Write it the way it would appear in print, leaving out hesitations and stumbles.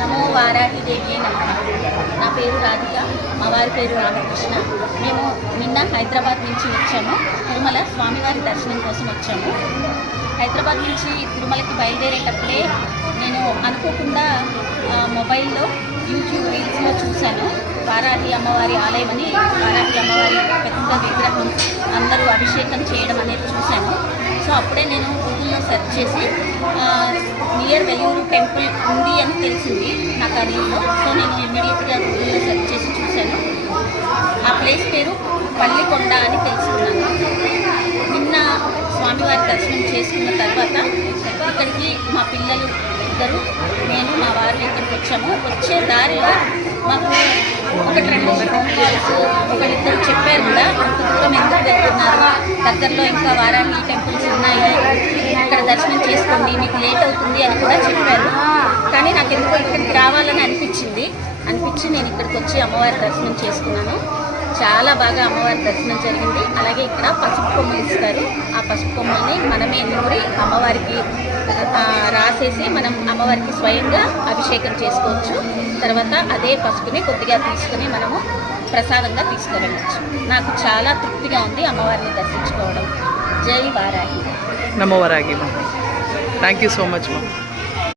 నమో వారాహిదేవి నమః. నా పేరు రాధిక, మా వారి పేరు రామకృష్ణ. మేము నిన్న హైదరాబాద్ నుంచి వచ్చాము. తిరుమల స్వామివారి దర్శనం కోసం వచ్చాము. హైదరాబాద్ నుంచి తిరుమలకి బయలుదేరేటప్పుడే నేను అనుకోకుండా మొబైల్లో యూట్యూబ్ రీల్స్లో చూశాను. వారాహి అమ్మవారి ఆలయం అని, వారాహి అమ్మవారి పెద్ద విగ్రహం అందరూ అభిషేకం చేయడం అనేది చూశాను. సో అప్పుడే నేను గూగుల్లో సెర్చ్ చేసి నియర్ వెల్లూరు టెంపుల్ ఉంది అని తెలిసింది నాకు ఆ రీల్లో. సో నేను ఇమ్మీడియట్గా గూగుల్లో సెర్చ్ చేసి చూశాను. ఆ ప్లేస్ పేరు పల్లికొండ అని తెలుసుకున్నాను. నిన్న స్వామివారి దర్శనం చేసుకున్న తర్వాత ఇక్కడికి మా పిల్లలు ఇద్దరు, నేను, మా వారు ఇక్కడికి వచ్చాము. వచ్చే దారిలో మాకు ఒకటి రెండు ఫోన్ కాల్స్ ఒకరిద్దరు చెప్పారు కూడా, అంత దూరం ఎందుకు వెళ్తున్నారు, దగ్గరలో ఇంకా వారాహి టెంపుల్స్ ఉన్నాయి, ఇక్కడ దర్శనం చేసుకోండి, మీకు లేట్ అవుతుంది అని కూడా చెప్పారు. కానీ నాకు ఎందుకో ఇక్కడికి రావాలని అనిపించి నేను ఇక్కడికి వచ్చి అమ్మవారి దర్శనం చేసుకున్నాను. చాలా బాగా అమ్మవారి దర్శనం జరిగింది. అలాగే ఇక్కడ పసుపు కొమ్మలు ఇస్తారు. ఆ పసుపు కొమ్మల్ని మనమే నూరి అమ్మవారికి రాసేసి మనం అమ్మవారికి స్వయంగా అభిషేకం చేసుకోవచ్చు. తర్వాత అదే పసుపుని కొద్దిగా తీసుకుని మనము ప్రసాదంగా తీసుకువెళ్ళచ్చు. నాకు చాలా తృప్తిగా ఉంది అమ్మవారిని దర్శించుకోవడం. జై వారాహి. నమో Varahi. Thank you so much మా.